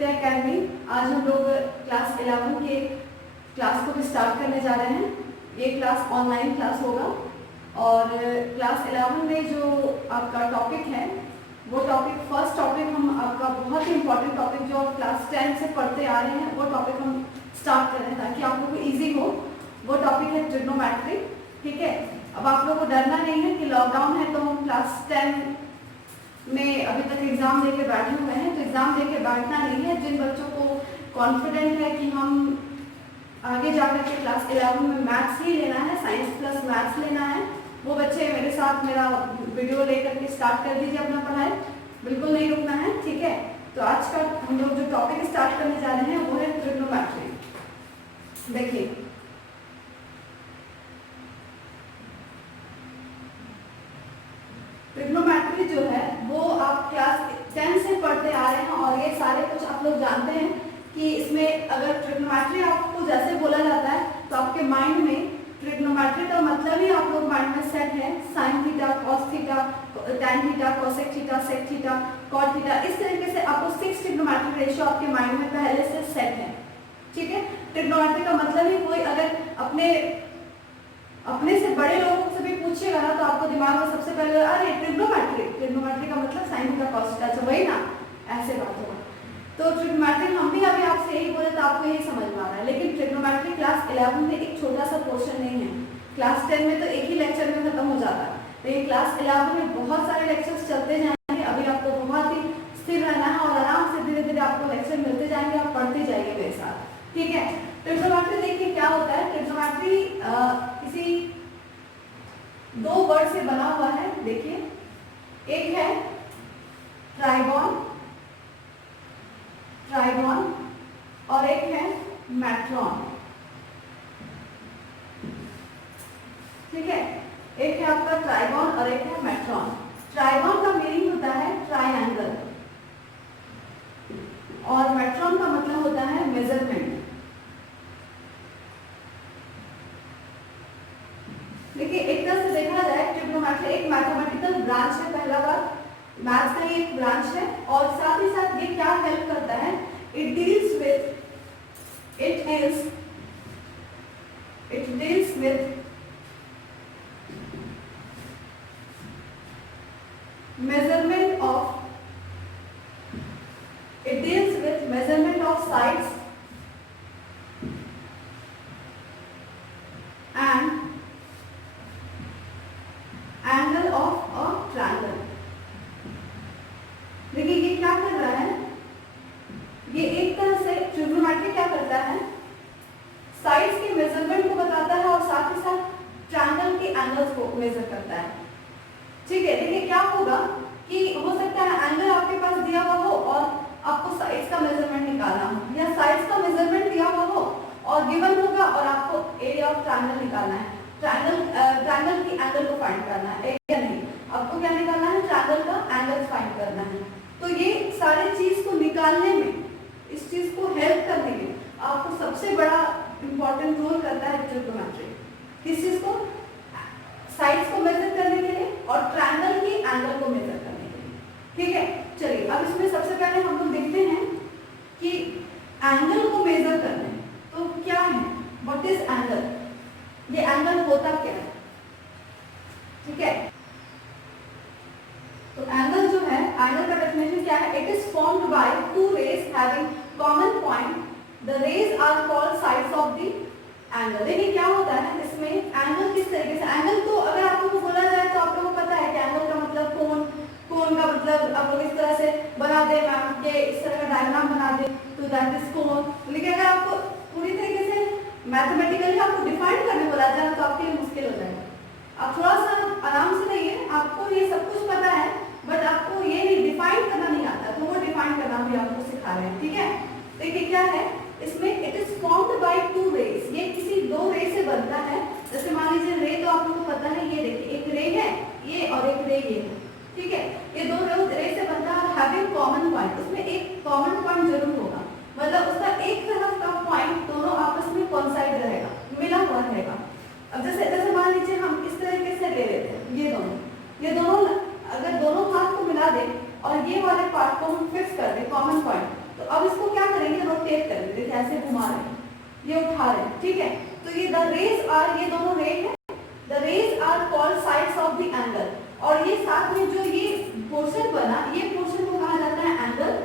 विद्या academy. आज हम लोग क्लास 11 के क्लास को भी स्टार्ट करने जा रहे हैं। ये क्लास ऑनलाइन क्लास होगा और क्लास 11 में जो आपका टॉपिक है वो टॉपिक फर्स्ट टॉपिक हम आपका बहुत ही इंपॉर्टेंट टॉपिक जो आप क्लास 10 से पढ़ते आ रहे हैं वो टॉपिक हम स्टार्ट कर रहे हैं ताकि आप लोगों को ईजी हो। वो टॉपिक है ट्रिग्नोमेट्री। ठीक है, अब आप लोगों को डरना नहीं है कि लॉकडाउन है तो हम क्लास 10 में अभी तक एग्जाम देके बैठे हुए हैं, तो एग्जाम देके बैठना नहीं है। जिन बच्चों को कॉन्फिडेंट है कि हम आगे जाकर के क्लास 11 में मैथ्स ही लेना है, साइंस प्लस मैथ्स लेना है, वो बच्चे मेरे साथ मेरा वीडियो लेकर के स्टार्ट कर दीजिए अपना पढ़ाई, बिल्कुल नहीं रुकना है। ठीक है, तो आज का हम लोग जो टॉपिक स्टार्ट करने जा रहे हैं वो है ट्रिग्नोमेट्री। देखिए ट्रिग्नोमेट्री जो है वो आप क्लास 10 से पढ़ते आ रहे हैं और ये सारे कुछ आप लोग जानते हैं कि इसमें अगर ट्रिग्नोमेट्री आपको जैसे बोला जाता है तो आपके माइंड में ट्रिग्नोमेट्री का मतलब ही आप लोग माइंड में सेट है sine theta, cos theta, tan theta, cosec theta, sec theta, cot theta. इस तरीके से आपको 6 ट्रिग्नोमेट्रिक रेशियो आपके माइंड में पहले से सेट है। ठीक है, ट्रिग्नोमेट्री का मतलब ही कोई अगर अपने से बड़े लोगों से भी पूछिएगा ना तो आपको दिमाग में सबसे पहले अरे ट्रिग्नोमेट्री का मतलब साइन थीटा कॉस थीटा, अच्छा वही ना, ऐसे बात होगा। तो ट्रिग्नोमेट्री हम भी अभी आपसे यही बोले तो आपको यही समझ में आ रहा है, लेकिन ट्रिग्नोमेट्री क्लास 11 में एक छोटा सा पोर्शन नहीं है। क्लास 10 में तो एक ही लेक्चर में खत्म हो जाता है, लेकिन क्लास 11 में बहुत सारे लेक्चर्स चलते जाएंगे। अभी आपको बहुत ही स्थिर रहना है और आराम से धीरे धीरे आपको लेक्चर मिलते जाएंगे, आप पढ़ते जाइए मेरे साथ। ठीक है, ट्रिग्नोमेट्री देखिए क्या होता है। ट्रिग्नोमेट्री किसी 2 वर्ड से बना हुआ है। देखिए, एक है ट्राइगोन और एक है मैट्रॉन। ठीक है, एक है आपका ट्राइगोन और एक है मैट्रॉन। ट्राइगोन का मीनिंग होता है ट्रायंगल और मैट्रॉन का मतलब होता है मेजरमेंट। देखिए, एक तरह से देखा जाए ट्रिग्नोमेट्री एक मैथमेटिकल ब्रांच है, पहला बात मैथ्स का ही एक ब्रांच है और साथ ही साथ ये क्या हेल्प करता है, it deals with measurement of sides and angle of a triangle। देखिए ये क्या कर रहा है, ये एक तरह से ट्रिग्नोमेट्री क्या करता है, साइड्स के मेजरमेंट को बताता है और साथ ही साथ ट्रायंगल के एंगल्स को मेजर करता है। ठीक है, देखिए क्या होगा कि हो सकता है एंगल आपके पास दिया हुआ हो और आपको साइड्स का मेजरमेंट निकालना हो, या साइड्स का मेजरमेंट दिया हुआ हो और गिवन होगा और आपको एरिया ऑफ ट्रायंगल निकालना है, ट्रायंगल की एंगल को फाइंड करना है, एरिया नहीं, आपको क्या निकालना है, ट्रायंगल का एंगल फाइंड करना है। तो ये सारी चीज को निकालने में, इस चीज को हेल्प करने में आपको सबसे बड़ा इंपॉर्टेंट रोल करता है ट्रिग्नोमेट्री। किस चीज को, साइड्स को मेजर करने के लिए और ट्रायंगल की एंगल को मेजर करने के लिए। ठीक है, चलिए अब इसमें सबसे पहले हम लोग देखते हैं कि एंगल को मेजर करना है तो क्या है, व्हाट इज एंगल, ये एंगल होता क्या है। ठीक है, तो एंगल जो है, एंगल का डेफिनेशन क्या है, it is formed by 2 rays having common point, the rays are called sides of the angle. देखिए क्या होता है इसमें, एंगल किस तरीके से, एंगल तो अगर आप लोगों को बोला जाए तो आप लोगों को पता है कि एंगल का मतलब कोण का मतलब आप लोग इस तरह से बना दे, मैम के इस तरह का डायग्राम बना दे तो दैट इज कोण। लेकिन अगर आपको पूरी तरीके से मैथमेटिकली आपको डिफाइन करने बोला जाए तो आपके लिए मुश्किल हो जाएगा। आप थोड़ा सा आराम से रहिए, आपको ये सब कुछ पता है बट आपको ये नहीं डिफाइन करना नहीं आता, तो वो डिफाइन करना भी आपको सिखा रहे हैं। ठीक है, देखिए क्या है इसमें, it is formed by 2 rays, ये किसी 2 रे से बनता है। जैसे मान लीजिए रे तो आप लोगों को पता है, ये देखिए एक रे है ये और एक रे ये है। ठीक है, ये 2 रे से बनता है, हैविंग कॉमन पॉइंट, उसमें एक कॉमन पॉइंट जरूर होगा, मतलब उसका एक तरफ का पॉइंट दोनों आपस में कोइंसाइड रहेगा, मिला हुआ रहेगा। अब जैसे मान लीजिए हम इस तरीके से ले लेते हैं, ये दोनों अगर दोनों हाथ को मिला दें और ये वाले पार्ट को हम फिक्स कर दें कॉमन पॉइंट, तो अब इसको क्या रोटेट करेंगे, देखिए ऐसे घुमा रहे हैं, ये उठा रहे हैं, ठीक है। तो ये द रेज आर, ये दोनों रे है, the rays are called sides of the angle, और ये साथ में जो ये पोर्शन बना, ये पोर्शन को कहा जाता है एंगल,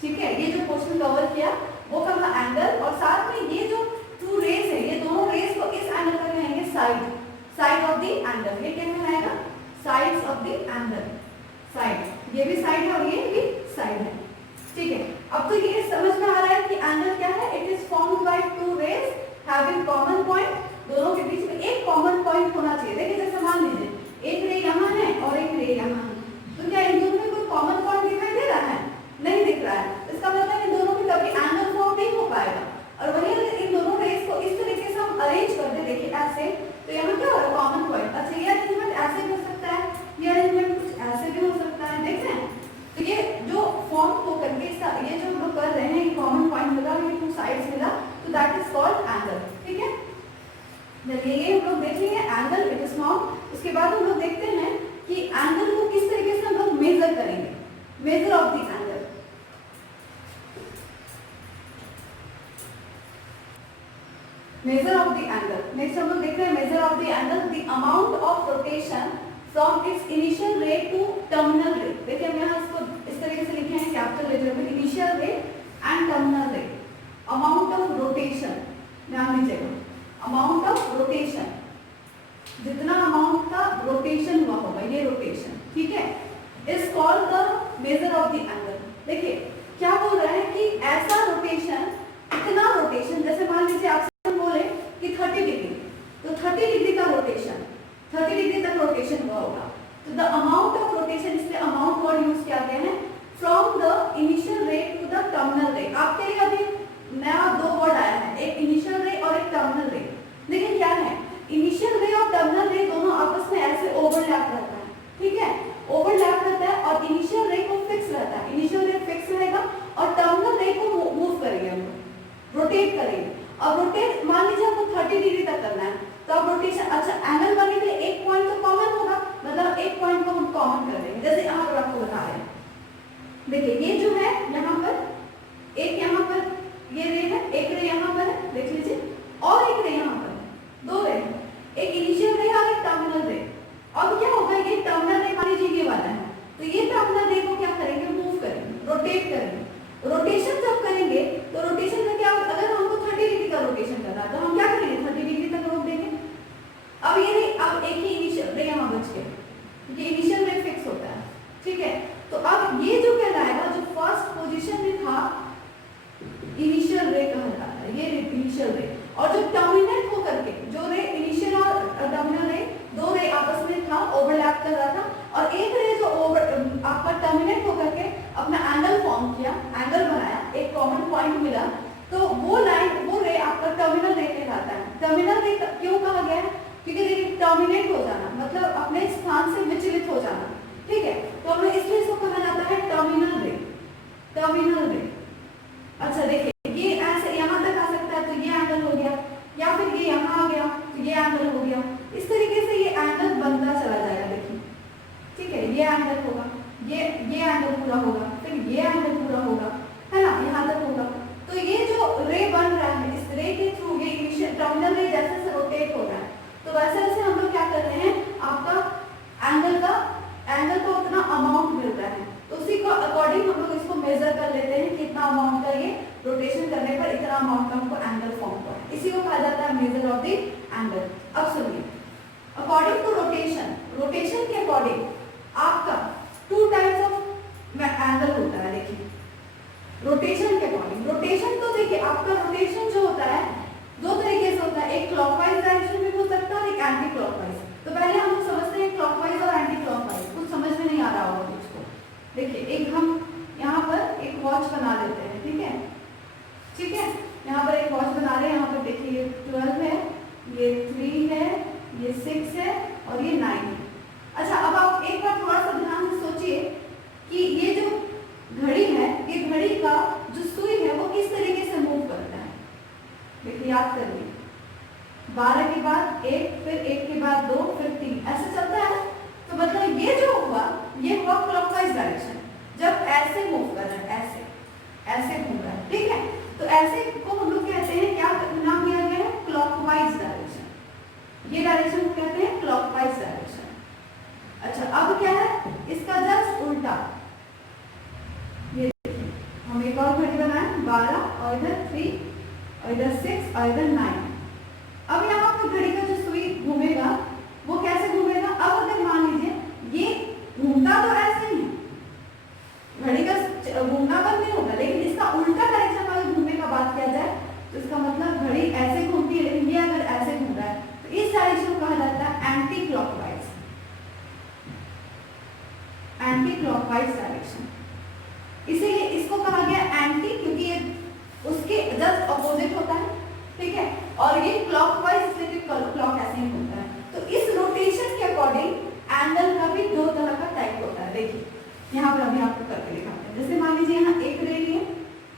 ठीक है। ये जो पोर्शन कवर किया वो कहा एंगल, और साथ में ये जो टू रेज है, ये दोनों रेज को इस एंगल पर कहेंगे side, side of the angle, ये क्या कहलाएगा, sides of the angle, side, ये भी साइड है और ये भी साइड है, ठीक है। अब तो ये समझ में आ रहा है कि एंगल क्या है, it is formed by two rays having common point, दोनों के बीच में एक कॉमन पॉइंट होना चाहिए। देखिए जैसे मान लीजिए एक रे यहाँ है और एक रे यहाँ है, तो क्या इन दोनों में कोई कॉमन पॉइंट दिखाई दे रहा है, नहीं दिख रहा है, इसका मतलब इन दोनों में कभी एंगल फॉर्म नहीं हो पाएगा। और वहीं अगर इन दोनों रेज को इस तरीके से हम अरेंज कर दे, देखिए ऐसे, तो यहाँ क्या हो रहा है, कॉमन पॉइंट। अच्छा ये अरेंजमेंट ऐसे हो सकता है, ये अरेंजमेंट कुछ ऐसे भी हो सकता है, देख रहे हैं। तो ये जो फॉर्म हो करके ये जो हम लोग कर रहे हैं, कॉमन पॉइंट मिला, ये टू साइड्स मिला, तो दैट इज कॉल्ड एंगल, ठीक है। चलिए ये हम लोग देखेंगे एंगल, इट इज फॉर्म। उसके बाद हम लोग देखते हैं कि एंगल को किस तरीके से हम लोग मेजर करेंगे, measure of the angle. Measure of the angle, next हम लोग देख रहे हैं measure of the angle, the amount of rotation from its initial रे टू टर्मिनल रे। देखिए हम यहाँ इसको इस तरीके से लिखे हैं कैपिटल लेटर में, इनिशियल रे एंड टर्मिनल रे, अमाउंट ऑफ रोटेशन, ध्यान दीजिएगा, अमाउंट ऑफ रोटेशन, जितना अमाउंट का रोटेशन हुआ होगा, ये रोटेशन, ठीक है, is called the measure of the angle. देखिए क्या बोल रहा है कि ऐसा रोटेशन, इतना रोटेशन, जैसे मान लीजिए आप बोले कि 30 डिग्री, तो 30 डिग्री का रोटेशन, 30 डिग्री तक रोटेशन हुआ होगा, तो द अमाउंट ऑफ रोटेशन, इसलिए अमाउंट वर्ड यूज किया गया है, फ्रॉम द इनिशियल रे टू द टर्मिनल रे। आपके लिए अभी नया दो वर्ड आया है, एक इनिशियल रे और एक टर्मिनल रे। देखिए क्या है, इनिशियल रे और टर्मिनल रे दोनों आपस में ऐसे ओवरलैप रहता है, ठीक है, ओवरलैप रहता है, और इनिशियल रे को फिक्स रहता है, इनिशियल रे फिक्स रहेगा, और टर्मिनल रे को मूव करेंगे हम लोग, रोटेट करेंगे। अब रोटेट मान लीजिए आपको 30 डिग्री तक करना है, तो अब रोटेशन, अच्छा एंगल बनने के लिए एक पॉइंट तो कॉमन होगा, मतलब एक पॉइंट को हम कॉमन कर देंगे, जैसे यहाँ पर आपको बता रहे हैं। देखिए ये जो है यहाँ पर एक, यहाँ पर ये रे है, एक रे यहाँ पर है, देख लीजिए, और एक रे यहाँ पर है, दो रे, एक इनिशियल रे और एक टर्मिनल रे। अब क्या होगा, ये टर्मिनल रे मान लीजिए ये वाला है, तो ये टर्मिनल रे को क्या करेंगे, मूव करेंगे, रोटेट करेंगे। रोटेशन जब करेंगे तो रोटेशन में क्या, अगर हमको 30 डिग्री का रोटेशन करना है तो हम क्या करेंगे, 30 डिग्री तक रोक देंगे। अब ये नहीं, अब एक ही इनिशियल रे यहाँ बच गया, क्योंकि इनिशियल रे फिक्स होता है, ठीक है। तो अब ये जो कहलाएगा, जो फर्स्ट पोजीशन में था, इनिशियल रे कहा जाता है, ये इनिशियल रे, और जो टर्मिनेट होकर के, जो रे इनिशियल और टर्मिनल रे, दो रे आपस में था, ओवरलैप कर रहा था, और एक रे जो आपका टर्मिनेट होकर के अपना एंगल फॉर्म किया, एंगल बनाया, एक कॉमन पॉइंट मिला, तो वो लाइन, वो रे आपका टर्मिनल रे कहलाता है। टर्मिनल रे क्यों कहा गया है, क्योंकि देखिए टर्मिनेट हो जाना मतलब अपने स्थान से विचलित हो जाना, ठीक है, तो हमें इसलिए इसको कहा जाता है टर्मिनल रे, टर्मिनल रे। अच्छा देखिए ये ऐसे यहाँ तक आ सकता है, तो ये एंगल हो गया, या फिर ये यहाँ आ गया तो ये एंगल हो गया, इस तरीके से ये एंगल बनता चला जाएगा, देखिए, ठीक है, ये एंगल होगा, ये एंगल पूरा होगा, फिर ये एंगल पूरा होगा, है ना, यहाँ तक होगा। तो ये जो रे बन रहा है, इस रे के थ्रू ये इनिशियल टर्मिनल रे जैसे जैसे रोटेट हो रहा है, तो वैसे वैसे हम लोग क्या कर रहे हैं, आपका एंगल को उतना अमाउंट मिल रहा है, तो उसी को अकॉर्डिंग हम लोग इसको मेजर कर लेते हैं, कितना अमाउंट का ये रोटेशन करने पर इतना अमाउंट का हमको एंगल फॉर्म हुआ है, इसी को कहा जाता है मेजर ऑफ द एंगल। अब सुनिए, अकॉर्डिंग टू रोटेशन, रोटेशन के अकॉर्डिंग आपका टू टाइप्स ऑफ एंगल होता है। देखिए रोटेशन के अकॉर्डिंग, रोटेशन तो देखिए आपका रोटेशन जो होता है दो तरीके से होता है, एक क्लॉकवाइज डायरेक्शन में हो सकता है और एक एंटी क्लॉकवाइज। तो पहले हम लोग समझते हैं क्लॉकवाइज और एंटी क्लॉकवाइज, कुछ समझ में नहीं आ रहा होगा मुझको। देखिए एक हम यहाँ पर एक वॉच बना लेते हैं, ठीक है, ठीक है, यहाँ पर एक वॉच बना रहे हैं, यहाँ पर देखिए ये 12 है, ये 3 है, ये 6 है और ये 9 है। अच्छा अब आप एक बार थोड़ा सा ध्यान से सोचिए कि ये जो घड़ी है, ये घड़ी का जो सुई है वो किस तरीके से मूव करता है। देखिए याद करिए, 12 के बाद 1, फिर 1 के बाद 2, फिर 3, ऐसे चलता है। तो मतलब ये जो हुआ, ये हुआ क्लॉकवाइज डायरेक्शन, जब ऐसे मूव कर रहा है, ऐसे घूम रहा है, ठीक है। ऐसे को हम लोग कहते हैं, क्या नाम दिया गया है, क्लॉकवाइज डायरेक्शन। ये डायरेक्शन को कहते हैं क्लॉकवाइज डायरेक्शन। अच्छा, अब क्या है इसका जस्ट उल्टा, ये देखिए हम एक और घड़ी बनाए 12 और इधर 3 और इधर 6 और इधर 9। अब यहाँ पर घड़ी का जो सुई घूमेगा वो कैसे घूमेगा, अब अगर मान लीजिए ये घूमता तो ऐसे ही है, घड़ी का घूमना बंद नहीं होगा, लेकिन इसका उल्टा डायरेक्शन में घूमने का बात किया जाए तो इसका मतलब घड़ी ऐसे घूमती है, लेकिन ये अगर ऐसे घूम रहा है तो इस डायरेक्शन को कहा जाता है anti clockwise, anti clockwise direction. इसीलिए इसको कहा गया एंटी, क्योंकि ये उसके जस्ट अपोजिट होता है, ठीक है, और ये क्लॉकवाइज इसलिए क्लॉक ऐसे ही घूमता है। तो इस रोटेशन के अकॉर्डिंग एंगल का भी दो तरह का टाइप होता है। देखिए यहाँ पर अभी आपको करके दिखाते हैं। जैसे मान लीजिए यहाँ एक रे लिए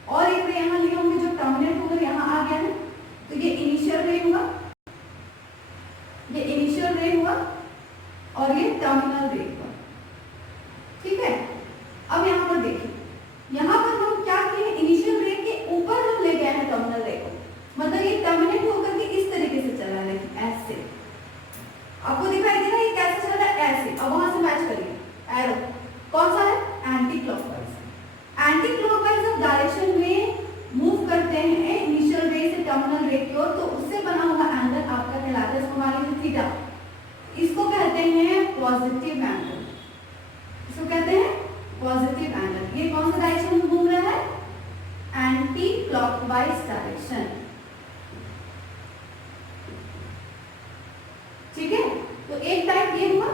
और एक रे यहाँ लिए होंगे, जो टर्मिनेट होकर यहाँ आ गया है, तो ये इनिशियल रे हुआ, ये इनिशियल रे हुआ और ये टर्मिनल रे हुआ, ठीक है। अब यहाँ पर देखिए, यहाँ पर हम क्या किए, इनिशियल रे के ऊपर हम ले गए हैं टर्मिनल रे को, मतलब ये टर्मिनेट होकर के इस तरीके से चला है, ऐसे आपको दिखाई दे रहा है ये कैसे चल रहा है, ऐसे। अब वहां से मैच करिए, एरो कौन सा है, एंटी क्लॉकवाइज। एंटी क्लॉकवाइज जब डायरेक्शन में मूव करते हैं इनिशियल रे से टर्मिनल रे की ओर, तो उससे बना हुआ एंगल आपका कहलाता है, इसको मान लीजिए थीटा, इसको कहते हैं पॉजिटिव एंगल, इसको कहते हैं पॉजिटिव एंगल। ये कौन सा डायरेक्शन में घूम रहा है, एंटी क्लॉकवाइज डायरेक्शन, ठीक है। तो एक टाइप ये हुआ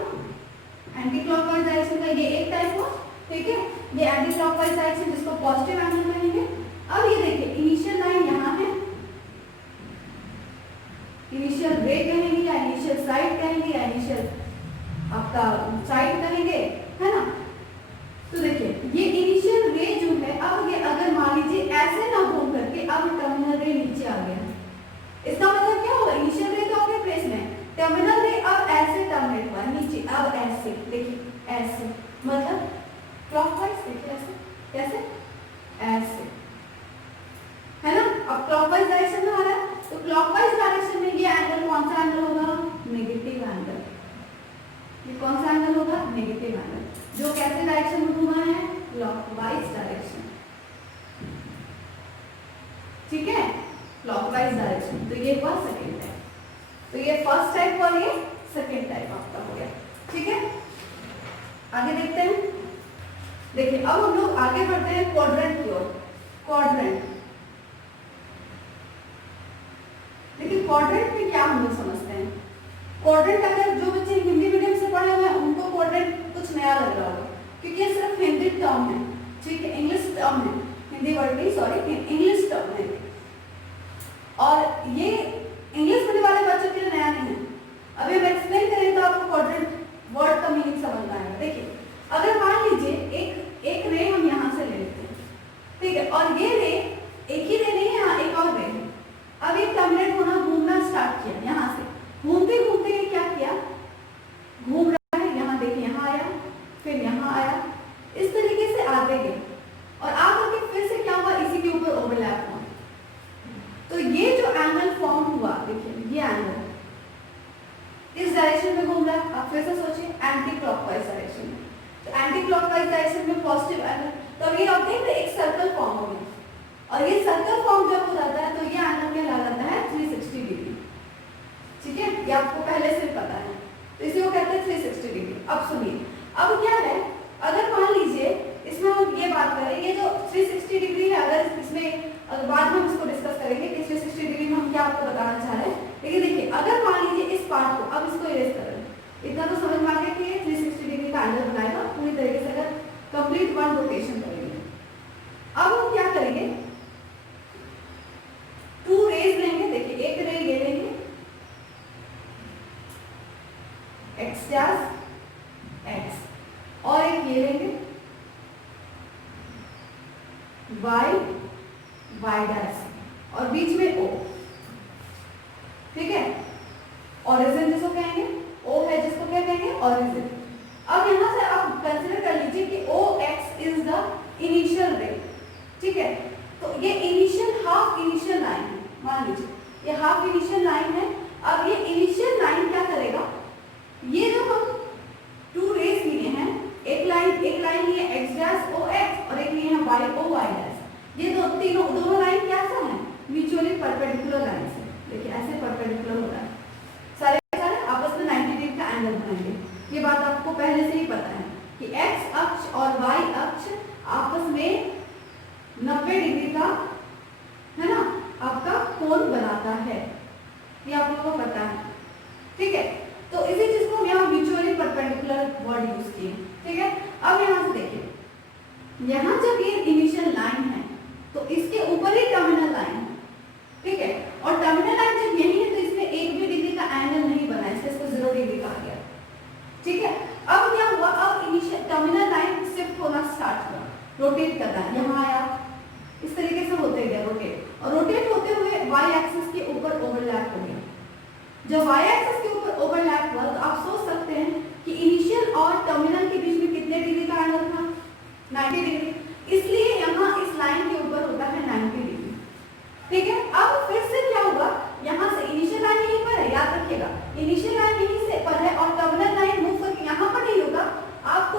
एंटी क्लॉकवाइज डायरेक्शन का, ये एक टाइप हुआ, ठीक है, ये एंटी क्लॉकवाइज डायरेक्शन जिसको पॉजिटिव एंगल कहेंगे। अब ये देखिए इनिशियल लाइन यहाँ है, इनिशियल रे कहेंगे या इनिशियल साइड कहेंगे या इनिशियल आपका साइड कहेंगे, है ना। तो देखिए ये इनिशियल रे जो है, अब ये अगर मान लीजिए ऐसे ना घूम करके अब टर्मिनल रे नीचे आ गया, इसका मतलब क्या होगा, इनिशियल रे तो अपने प्लेस में, टर्मिनल रे अब ऐसे टर्मिनेट हुआ नीचे, अब ऐसे देखिए ऐसे, मतलब क्लॉकवाइज, देखिए ऐसे कैसे, ऐसे, है ना। अब क्लॉकवाइज डायरेक्शन में आ रहा है, तो क्लॉकवाइज डायरेक्शन में ये एंगल कौन सा एंगल होगा, नेगेटिव एंगल। ये कौन सा एंगल होगा, नेगेटिव एंगल, जो कैसे डायरेक्शन में घूमा है, क्लॉकवाइज डायरेक्शन, ठीक है, क्लॉकवाइज डायरेक्शन। तो ये हुआ सेकेंड टाइप, तो ये फर्स्ट टाइप और ये सेकेंड टाइप आपका हो गया, ठीक है। आगे देखते हैं, देखिए अब हम लोग आगे बढ़ते हैं क्वाड्रेंट की ओर। क्वाड्रेंट, देखिए क्वाड्रेंट में क्या हम लोग समझते हैं, क्वाड्रेंट अगर जो बच्चे हिंदी मीडियम से पढ़े हुए हैं उनको क्वाड्रेंट कुछ नया लग रहा होगा, क्योंकि ये सिर्फ हिंदी टर्म है, ठीक है, इंग्लिश टर्म है, हिंदी वर्ड नहीं, सॉरी, इंग्लिश टर्म है, और ये इंग्लिश पढ़ने वाले बच्चों के लिए नया नहीं है। अभी हम एक्सप्लेन करें तो आपको क्वाड्रेंट वर्ड का मीनिंग समझ में आएगा। देखिए अगर मान लीजिए एक रे हम यहाँ से ले लेते हैं, ठीक है, और ये रे एक ही रे नहीं है, यहाँ एक और रे है। अब ये टर्मिनेट होना, घूमना स्टार्ट किया, यहाँ से घूमते घूमते ये क्या किया, घूम रहा है, यहाँ देखिए यहाँ आया, फिर यहाँ आया, इस तरीके से आते गए और आकर के फिर से क्या हुआ, इसी के ऊपर ओवरलैप हुआ। तो ये जो एंगल फॉर्म हुआ, देखिए ये एंगल इस डायरेक्शन में घूम रहा है। आप फिर से सोचिए एंटी क्लॉकवाइज डायरेक्शन में, तो एंटी क्लॉकवाइज डायरेक्शन में पॉजिटिव एंगल, तो ये आप देख रहे हैं एक सर्कल फॉर्म हो गया, और ये सर्कल फॉर्म जब हो जाता है तो ये एंगल कहलाता है 360 डिग्री, ठीक है, ये आपको पहले से पता है, तो इसी को कहते हैं 360 डिग्री। अब सुनिए, अब क्या है, अगर मान लीजिए इसमें हम ये बात करें, ये जो 360 डिग्री है, अगर इसमें बाद में हम इसको डिस्कस करेंगे कि 360 डिग्री में हम क्या आपको बताना चाह रहे हैं, लेकिन देखिए अगर मान लीजिए इस पार्ट को, अब इसको इरेज कर रहे हैं, इतना तो समझ में आ गया कि ये 360 डिग्री का एंगल बनाएगा पूरी तरीके से, अगर कंप्लीट वन रोटेशन करेंगे। अब हम क्या करेंगे, 2 रेज लेंगे, देखिए एक रे ये लेंगे x डैश x, और एक ये लेंगे y डैश, और बीच में o, ठीक है, ओरिजिन जिसको कहेंगे, o है जिसको क्या कहेंगे, ओरिजिन। अब यहाँ से आप कंसीडर कर लीजिए कि OX इज द इनिशियल रे, ठीक है, तो ये इनिशियल हाफ इनिशियल लाइन है, मान लीजिए ये हाफ इनिशियल लाइन है। अब ये इनिशियल लाइन क्या करेगा, ये जो हम टू रेस लिए हैं, एक लाइन लिए x डैश ओ x और एक लिए हैं y o y डैश, ये दोनों लाइन कैसा है, म्यूचुअली परपेंडिकुलर लाइन है। देखिए ऐसे परपेंडिकुलर हो रहा है, सारे आपस में 90 डिग्री का एंगल बनाएंगे। ये बात आपको पहले से ही पता है कि x अक्ष और y अक्ष आपस में 90 डिग्री का है ना आपका कोण बनाता है, ये आप लोगों को पता है, ठीक है। तो इसी चीज को हम यहाँ म्यूचुअली परपेंडिकुलर वर्ड यूज किए, ठीक है। अब यहाँ से देखिए, यहाँ जब ये इनिशियल लाइन है तो इसके ऊपर ही टर्मिनल लाइन है, ठीक है। और टर्मिनल लाइन जब यही है तो इसमें एक भी डिग्री का एंगल नहीं बना, इसको 0 डिग्री कहा गया, ठीक है। अब क्या हुआ, अब इनिशियल टर्मिनल लाइन शिफ्ट होना स्टार्ट हुआ, रोटेट कर रहा है, यहाँ आया, इस तरीके से होते गया रोटेट, और रोटेट होते हुए y एक्सिस के ऊपर ओवरलैप हो गया। जब y एक्सिस के ऊपर ओवरलैप हुआ तो आप सोच सकते हैं कि इनिशियल और टर्मिनल के बीच में कितने डिग्री का एंगल था, 90 डिग्री, इसलिए यहाँ इस लाइन के ऊपर होता है 90 डिग्री, ठीक है। अब फिर से क्या होगा, यहाँ से इनिशियल लाइन यहीं पर है, याद रखिएगा इनिशियल लाइन यहीं से पर है और टर्मिनल लाइन मूव करके यहाँ पर नहीं होगा, आपको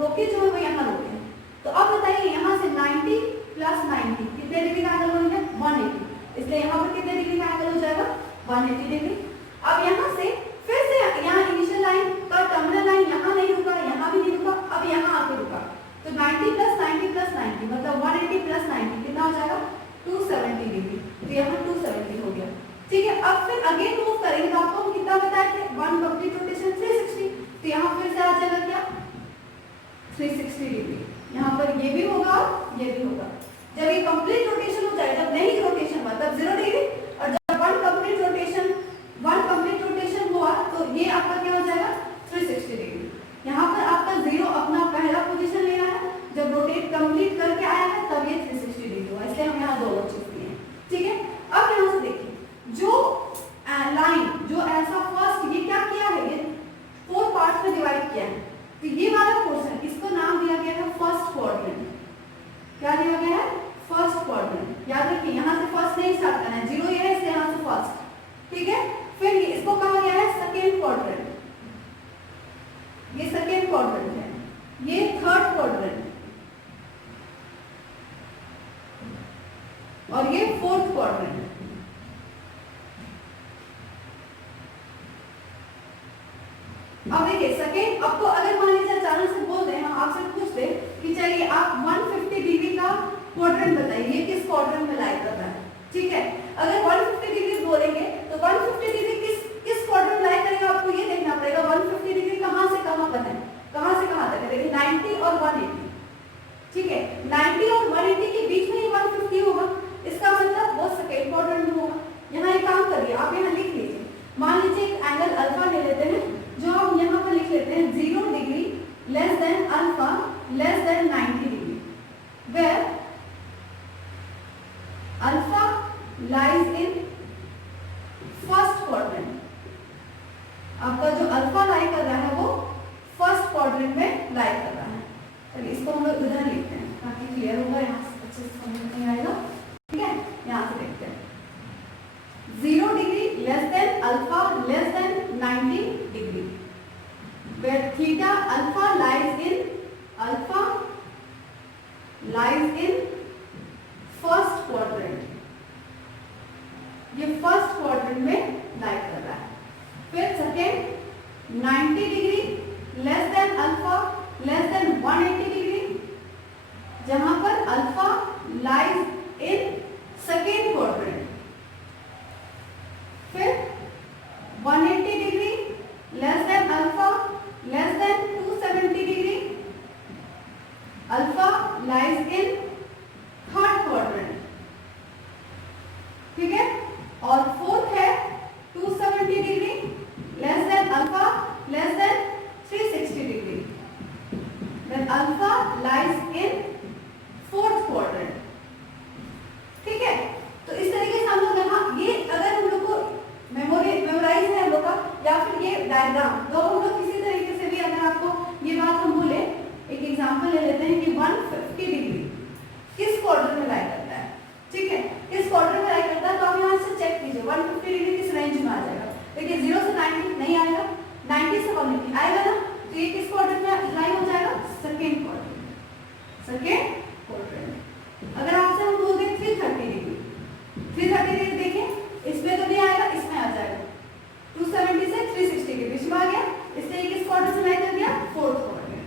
रोके जो है वो यहाँ रोके। तो अब बताइए यहाँ से 90 प्लस 90 कितने डिग्री का एंगल बनेगा, 180, इसलिए यहाँ पर कितने डिग्री का एंगल हो जाएगा, 180 डिग्री। अब यहाँ से फिर से यहाँ इनिशियल लाइन का टर्मिनल लाइन यहाँ नहीं रुका, यहाँ भी नहीं रुका, अब यहाँ आके रुका, तो 90 प्लस 90 प्लस 90 मतलब 180 प्लस 90 कितना हो जाएगा, 270 डिग्री, तो यहाँ 270 हो गया, ठीक है। अब फिर अगेन मूव करेंगे तो आपको हम कितना बताए थे, 1 कंप्लीट रोटेशन 360, तो यहाँ फिर से आ जाएगा क्या, 360 डिग्री, यहाँ पर ये भी होगा और ये भी होगा। जब ये कंप्लीट रोटेशन हो जाए, जब नहीं रोटेशन हुआ तब 0 डिग्री, और जब 1 कंप्लीट रोटेशन हुआ तो ये आपका क्या हो जाएगा, 360 डिग्री। यहाँ पर आपका 0 अपना पहला पोजीशन ले रहा है, जब रोटेट कंप्लीट करके आया है तब ये 360 डिग्री हुआ, इसलिए हम यहाँ दो चीज लिए हैं, ठीक है। अब यहाँ से देखिए, जो लाइन जो ऐसा फर्स्ट ये क्या किया है, ये 4 पार्ट्स में डिवाइड किया है, तो ये वाला पोर्शन इसको नाम दिया गया है फर्स्ट क्वाड्रेंट। क्या दिया गया है, फर्स्ट क्वाड्रेंट, याद रखिए यहाँ से फर्स्ट नहीं स्टार्ट करना है, 0 ये है इसलिए यहाँ से फर्स्ट, ठीक है। फिर ये इसको कहा गया है सेकेंड क्वाड्रेंट, ये सेकेंड क्वाड्रेंट है, ये थर्ड क्वाड्रेंट और ये फोर्थ क्वाड्रेंट। अब देखिए सेकेंड, आपको अगर मान लीजिए अचानक से बोल दें, हम आपसे पूछ दे कि चलिए आप 150 डिग्री का क्वाड्रेंट बताइए, ये किस क्वाड्रेंट में लाई कर रहा है, ठीक है। अगर 150 डिग्री बोलेंगे तो 150 डिग्री किस क्वाड्रेंट लाई करेगा, आपको ये देखना पड़ेगा 150 डिग्री कहाँ से कहाँ पर है, कहाँ से कहाँ तक है। देखिए 90 और 180, ठीक है, 90 और 180 के बीच में ही 150 होगा, इसका मतलब वो सेकेंड क्वाड्रेंट में होगा। यहाँ एक काम करिए, आप यहाँ लिख लीजिए, मान लीजिए एक एंगल अल्फा ले लेते हैं, जो हम यहाँ पर लिख लेते हैं 0 degree less than alpha less than 90 degree, where alpha lies in first quadrant. आपका जो अल्फा लाई कर रहा है वो फर्स्ट क्वाड्रेंट में लाई कर रहा है। चलिए इसको हम लोग इधर लिखते हैं ताकि क्लियर होगा, यहाँ से अच्छे से समझ नहीं आएगा, ठीक है। यहाँ से देखते हैं 0 degree less than alpha less than 90 degree, where theta alpha lies in first quadrant, ये फर्स्ट क्वाड्रेंट में लाई कर रहा है। फिर second 90 degree less than alpha less than 180 degree, जहां पर alpha lies in second quadrant. फिर 180 degree less than alpha less than 270 degree, alpha lies in third quadrant, ठीक है। और फोर्थ है 270 degree less than alpha less than 360 degree, then alpha lies in fourth quadrant, ठीक है। तो इस तरीके से हम लोग यहाँ ये अगर हम लोग को मेमोराइज है हम लोग का 150 डिग्री किस रेंज में आ जाएगा? देखिए 0 से 90 नहीं आएगा, 90 से 180 आएगा ना, तो ये किस क्वाड्रेंट में लाई हो जाएगा? Second quadrant, second quadrant. अगर आपसे हम बोल दें 330 डिग्री, 330 डिग्री देखिए इसमें तो नहीं आएगा, इसमें आ जाएगा। 270 से 360 के बीच में आ गया, इसलिए किस क्वाड्रेंट से लाई कर दिया? Fourth quadrant.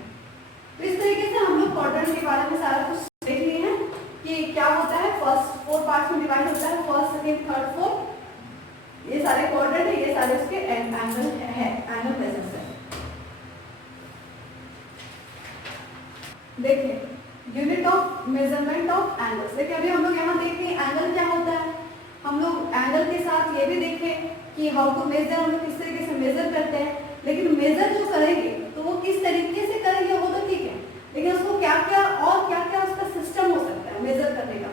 तो इस तरीके से हम लोग क्वाड्रेंट के बारे में सारा कुछ देख लिए हैं कि क्या होता है। फर्स्ट 4 पार्ट्स में डिवाइड होता है, फर्स्ट, सेकंड, थर्ड, फोर्थ। ये सारे क्वाड्रेंट है, ये सारे उसके एंगल है, एंगल मेजर्स है। देखिए unit of measurement of angles. देखिए अभी हम लोग यहाँ देखें एंगल क्या होता है। हम लोग एंगल के साथ ये भी देखें कि हाउ टू मेजर, हम लोग किस तरीके से मेजर करते हैं। लेकिन मेजर जो करेंगे तो वो किस तरीके से करेंगे वो तो ठीक है, लेकिन उसको क्या क्या और क्या क्या उसका सिस्टम हो सकता है मेजर करने का।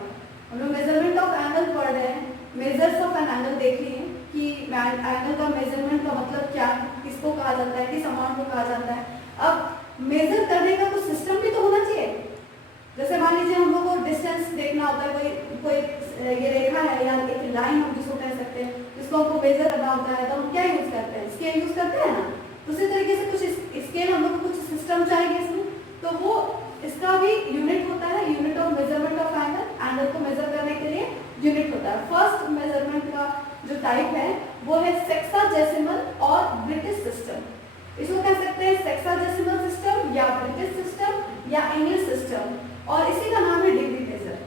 हम लोग मेजरमेंट ऑफ एंगल पढ़ रहे हैं, मेजर्स ऑफ एन एंगल देख लिए कि एंगल का मेजरमेंट का मतलब क्या है, किसको कहा जाता है, किस अमाउंट को कहा जाता है। अब मेजर करने का कुछ सिस्टम भी तो होना चाहिए। जैसे मान लीजिए हम लोग को डिस्टेंस देखना होता है, कोई ये रेखा है या एक लाइन हम जिसको कह सकते हैं, जिसको हमको मेजर करना होता है, तो हम क्या यूज करते हैं? स्केल यूज करते हैं ना। तो उसी तरीके से कुछ स्केल हम लोग को कुछ सिस्टम चाहिए इसमें, तो वो इसका भी यूनिट होता है, unit of measurement of angle. Angle को मेजर करने के लिए यूनिट होता है। फर्स्ट मेजरमेंट का जो टाइप है वो है सेक्साडेसिमल और ब्रिटिश सिस्टम। इसको कह सकते हैं सेक्साडेसिमल सिस्टम या ब्रिटिश सिस्टम या इंग्लिश सिस्टम, और इसी का नाम है डिग्री मेजर।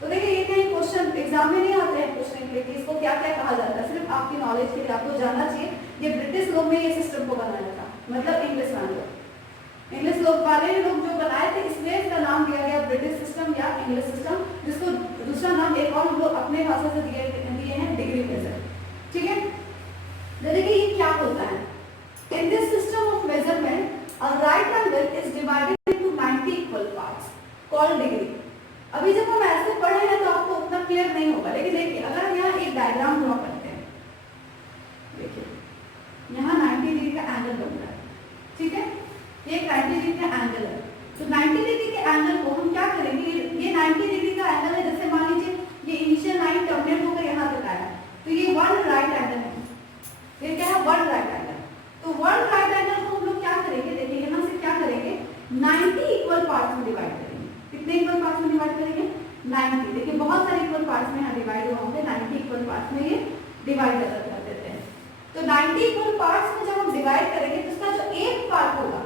तो देखिए ये कहीं क्वेश्चन एग्जाम में नहीं आते हैं पूछने के लिए कि इसको क्या क्या कहा जाता है, सिर्फ आपकी नॉलेज के लिए आपको जानना चाहिए। ये ब्रिटिश लोग ने ये सिस्टम को बनाया था, मतलब इंग्लिश वाले इंग्लिश लोग वाले लोग जो बनाए थे, इसलिए इसका नाम दिया गया ब्रिटिश सिस्टम या इंग्लिश सिस्टम, जिसको दूसरा नाम एक और हम लोग अपने भाषा से दिए हैं डिग्री मेजर। ठीक है, देखिए ये क्या होता है। In this system of measurement a right angle is divided into 90 equal parts called degree. अभी जब हम ऐसे पढ़े हैं तो आपको उतना क्लियर नहीं होगा, लेकिन देखिए अगर हम यहाँ एक डायग्राम ड्रॉ करते हैं, देखिए यहाँ 90 डिग्री का एंगल बन रहा है। ठीक है, ये 90 डिग्री का एंगल है। तो 90 डिग्री के एंगल को हम क्या करेंगे, ये 90 डिग्री का एंगल है। जैसे मान लीजिए ये इनिशियल लाइन टर्मिनेट होकर यहाँ तक आया, तो ये वन राइट एंगल है। ये क्या है? One right angle. तो वन राइट एंगल को हम लोग क्या करेंगे, देखिए यहाँ से क्या करेंगे, 90 इक्वल पार्ट्स में डिवाइड करेंगे। कितने इक्वल पार्ट्स में डिवाइड करेंगे? 90। देखिए बहुत सारे इक्वल पार्ट्स में यहाँ डिवाइड हुआ होंगे, 90 इक्वल पार्ट्स में ये डिवाइड कर देते हैं। तो 90 इक्वल पार्ट्स में जब हम डिवाइड करेंगे तो उसका जो एक पार्ट होगा,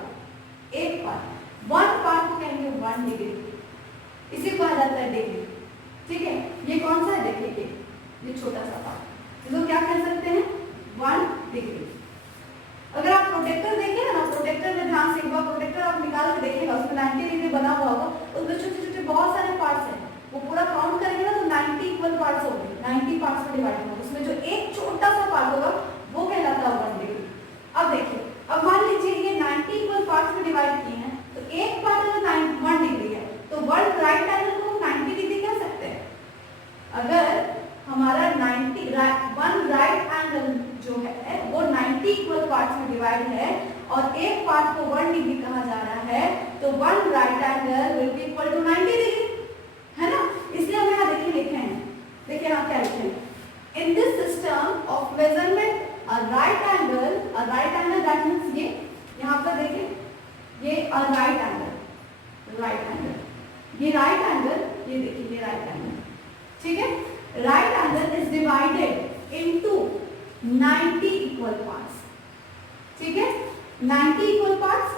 एक पार्ट, वन पार्ट को कहेंगे 1 डिग्री, इसे कहा जाता है डिग्री। ठीक है, ये कौन सा है? देखिए ये छोटा सा पार्ट, इसको क्या कह सकते हैं? 1 डिग्री। अगर आप प्रोटेक्टर देखें ना, प्रोटेक्टर में ध्यान से एक बार प्रोटेक्टर आप निकाल के देखिएगा, उसमें 90 डिग्री बना हुआ होगा, उसमें छोटे छोटे बहुत सारे पार्ट्स हैं, वो पूरा काउंट करेंगे ना तो 90 इक्वल पार्ट्स होंगे, 90 पार्ट्स में डिवाइड होंगे। उसमें जो एक छोटा सा पार्ट होगा वो कहलाता है 1 डिग्री। अब देखिए, अब मान लीजिए ये 90 इक्वल पार्ट्स में डिवाइड किए हैं, तो एक पार्ट अगर 1 डिग्री है तो वन राइट एंगल को 90 डिग्री कह सकते हैं। अगर हमारा 1 राइट एंगल जो है वो 90 इक्वल पार्ट्स में डिवाइड है और एक पार्ट को 1 डिग्री कहा जा रहा है, तो 1 right angle will be equal to 90 degree, है ना। इसलिए हम यहाँ देखिए लिखे हैं, देखिए यहाँ क्या लिखे हैं, in this system of measurement a right angle that means ये यहाँ पर देखिए ये अ राइट एंगल, ये राइट एंगल, ये देखिए ये राइट एंगल। ठीक है, right angle is divided into 90 equal parts. ठीक है, 90 इक्वल पार्ट्स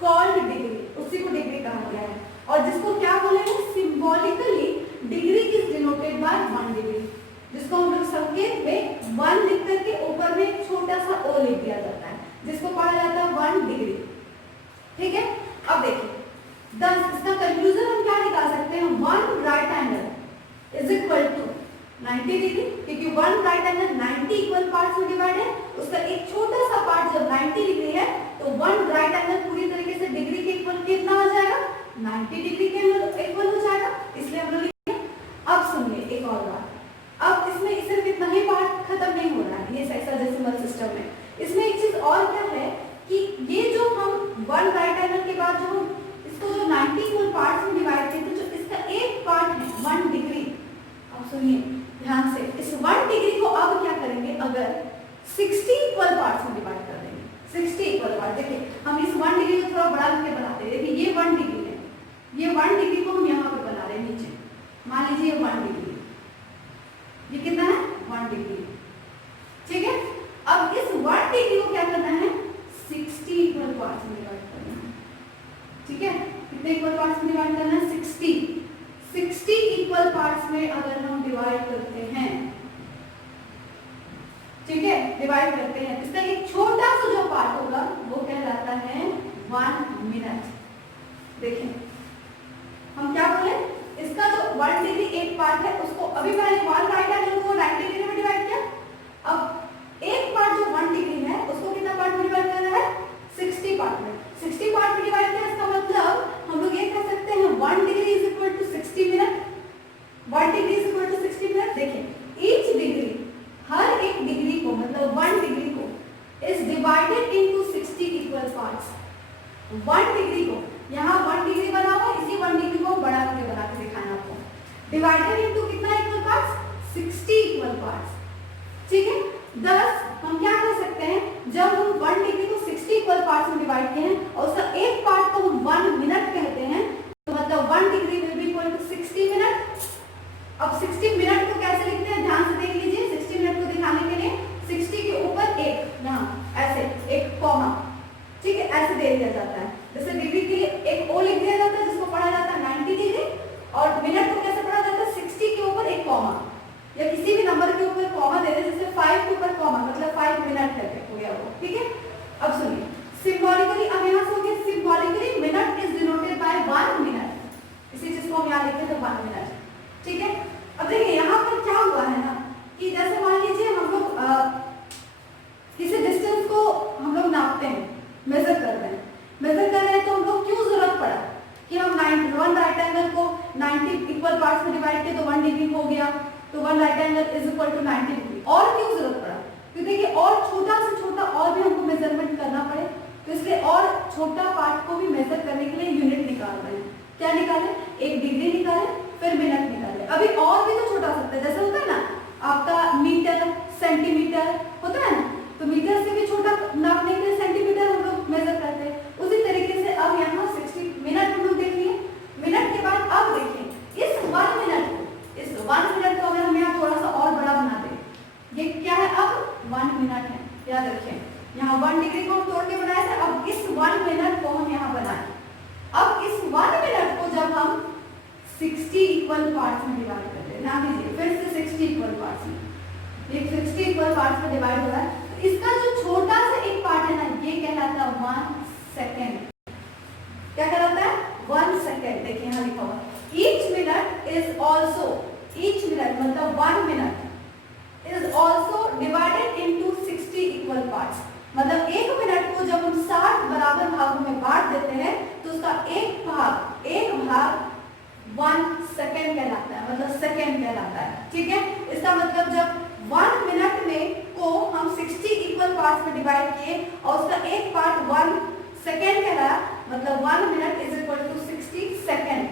कॉल्ड डिग्री, उसी को डिग्री कहा गया है। और जिसको क्या बोलेंगे, symbolically degree is denoted by 1 degree, जिसको हम लोग संकेत में 1 लिख करके ऊपर में एक छोटा सा ओ लिख दिया जाता है, जिसको कहा जाता है 1 डिग्री। ठीक है, अब देखिए इसका कंक्लूजन हम क्या निकाल सकते हैं, 1 right angle is equal to 90 degree, क्योंकि 1 राइट एंगल 90 इक्वल पार्ट्स में डिवाइड है, उसका एक छोटा सा पार्ट जब 90 डिग्री है तो 1 राइट एंगल पूरी तरीके से डिग्री के इक्वल कितना हो जाएगा, 90 डिग्री के इक्वल हो जाएगा। इसलिए हम लोग लिखेंगे। अब सुनिए एक और बात, अब इसमें सिर्फ इतना ही पार्ट खत्म नहीं हो रहा है ये हेक्साडेसिमल सिस्टम में। इसमें एक चीज और क्या है कि ये जो हम 1 राइट एंगल के बाद जो हम इसको जो 90 इक्वल पार्ट्स में डिवाइड करते हैं, जो इसका एक पार्ट है 1 डिग्री, अब सुनिए ध्यान से, इस 1 डिग्री को अब क्या अगर 60 इक्वल पार्ट्स में डिवाइड कर देंगे, 60 इक्वल पार्ट, देखिए हम इस 1 डिग्री को थोड़ा बड़ा करके बनाते हैं। देखिए ये 1 डिग्री है, ये 1 डिग्री को हम यहाँ पे बना रहे हैं नीचे, मान लीजिए 1 डिग्री, ये कितना है 1 डिग्री, ठीक है। अब इस 1 डिग्री को क्या करना है 60 इक्वल पार्ट्स में डिवाइड करना है, ठीक है। कितने इक्वल पार्ट्स में डिवाइड करना है 60 इक्वल पार्ट्स में अगर हम डिवाइड करते हैं, ठीक है, डिवाइड करते हैं, इसका एक छोटा सा जो पार्ट होगा वो कहलाता है 1 मिनट। देखिए हम क्या बोले, इसका जो 1 डिग्री एक पार्ट है उसको अभी मैंने 1 राइट एंगल को 90 डिग्री में डिवाइड किया, अब एक पार्ट जो 1 डिग्री है उसको कितना पार्ट में डिवाइड करना है 60 पार्ट में, 60 पार्ट में डिवाइड किया। इसका मतलब हम लोग ये कह सकते हैं 1 degree is equal to 60 minute, 1 degree is equal to 60 minute. देखिए ईच डिग्री, हर एक डिग्री को मतलब 1 डिग्री को is divided into 60 equal parts. 1 degree को यहाँ 1 डिग्री बना हुआ, इसी 1 डिग्री को बड़ा करके बना के दिखाना आपको, डिवाइडेड इनटू कितना इक्वल पार्ट्स 60 इक्वल पार्ट्स, ठीक है। thus हम क्या कर सकते हैं, जब हम 1 डिग्री को 60 इक्वल पार्ट्स में डिवाइड किए हैं और उसका एक पार्ट को हम 1 मिनट कहते हैं, तो मतलब 1 degree will be equal to 60 minute. अब 60 मिनट को कैसे लिखते हैं ध्यान से देख लीजिए, 60 मिनट को दिखाने के लिए 60 के ऊपर एक यहाँ ऐसे एक कॉमा, ठीक है, ऐसे दे दिया जाता है। जैसे डिग्री के लिए एक ओ लिख दिया जाता है जिसको पढ़ा जाता है 90 डिग्री, और मिनट को कैसे पढ़ा जाता है 60 के ऊपर एक कॉमा, या किसी भी नंबर के ऊपर कॉमा दे दे, जैसे 5 के ऊपर कॉमा मतलब 5 मिनट करके हो गया वो, ठीक है। अब सुनिए सिंबॉलिकली, अब यहाँ से हो गया symbolically minute is denoted by 1 minute, इसी चीज को हम यहाँ लिखते हैं तो 1 मिनट, ठीक है। अब देखिए यहाँ पर क्या हुआ है ना कि जैसे मान लीजिए हम लोग किसी डिस्टेंस को हम लोग नापते हैं, मेजर कर रहे हैं, तो हम लोग क्यों जरूरत पड़ा कि हम 1 राइट एंगल को 90 इक्वल पार्ट्स में डिवाइड किए तो 1 डिग्री हो गया, तो 1 right angle is equal to 90 degree. और क्यों जरूरत पड़ा, क्योंकि देखिए और छोटा से छोटा और भी हमको मेजरमेंट करना पड़े, तो इसलिए और छोटा पार्ट को भी मेजर करने के लिए यूनिट निकाल रहे हैं। क्या निकाले, 1 डिग्री निकाले, फिर मिनट निकाले। अभी और भी तो छोटा सकता है, जैसे होता है ना आपका मीटर, सेंटीमीटर होता है ना, तो मीटर से भी छोटा नापने के लिए सेंटीमीटर हम लोग मेजर करते हैं। उसी तरीके से अब यहाँ 60 मिनट हम लोग देख लिए, मिनट के बाद अब देखिए इस 1 मिनट को अगर हम यहाँ थोड़ा सा और बड़ा बना दें, ये क्या है अब 1 मिनट है, याद रखें। यहाँ 1 डिग्री को हम तोड़ के बनाए थे, अब इस 1 मिनट को हम यहाँ बनाए। अब इस 1 मिनट को जब हम 60 इक्वल पार्ट्स में डिवाइड करते हैं, ध्यान दीजिए फिर से 60 इक्वल पार्ट्स में, ये 60 इक्वल पार्ट्स में डिवाइड हो रहा है, तो इसका जो छोटा सा एक पार्ट है ना ये कहलाता है 1 सेकेंड। क्या कहलाता है 1 सेकेंड। देखिए यहाँ लिखा हुआ each minute is also, each minute मतलब 1 minute is also divided into 60 equal parts, मतलब 1 मिनट को जब हम 60 बराबर भागों में बांट देते हैं तो उसका एक भाग 1 सेकेंड कहलाता है, मतलब सेकेंड कहलाता है, ठीक है। इसका मतलब जब 1 मिनट में को हम 60 इक्वल पार्ट्स में डिवाइड किए और उसका एक पार्ट 1 सेकेंड कहलाया, मतलब 1 minute is equal to 60 second.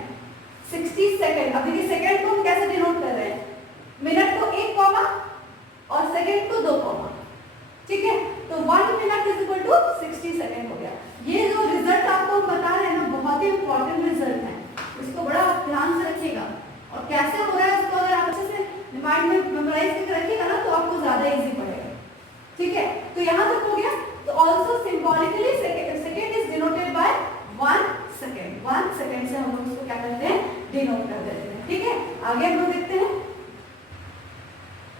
60 second. अब देखिए सेकेंड को हम कैसे डिनोट कर रहे हैं, मिनट को 1 कॉमा और सेकेंड को 2 कॉमा, ठीक है। तो 1 minute is equal to 60 second हो गया। ये जो रिजल्ट आपको बता रहे हैं ना बहुत ही इंपॉर्टेंट रिजल्ट है, इसको बड़ा ध्यान से रखिएगा, और कैसे हो रहा है इसको अगर आप अच्छे से माइंड में मेमोराइज करके रखिएगा ना तो आपको ज्यादा इजी पड़ेगा, ठीक है। तो यहाँ तक हो गया। तो also symbolically second is denoted by 1 second. 1 second से हम लोग इसको क्या करते हैं डिनोट कर देते हैं, ठीक है। आगे हम लोग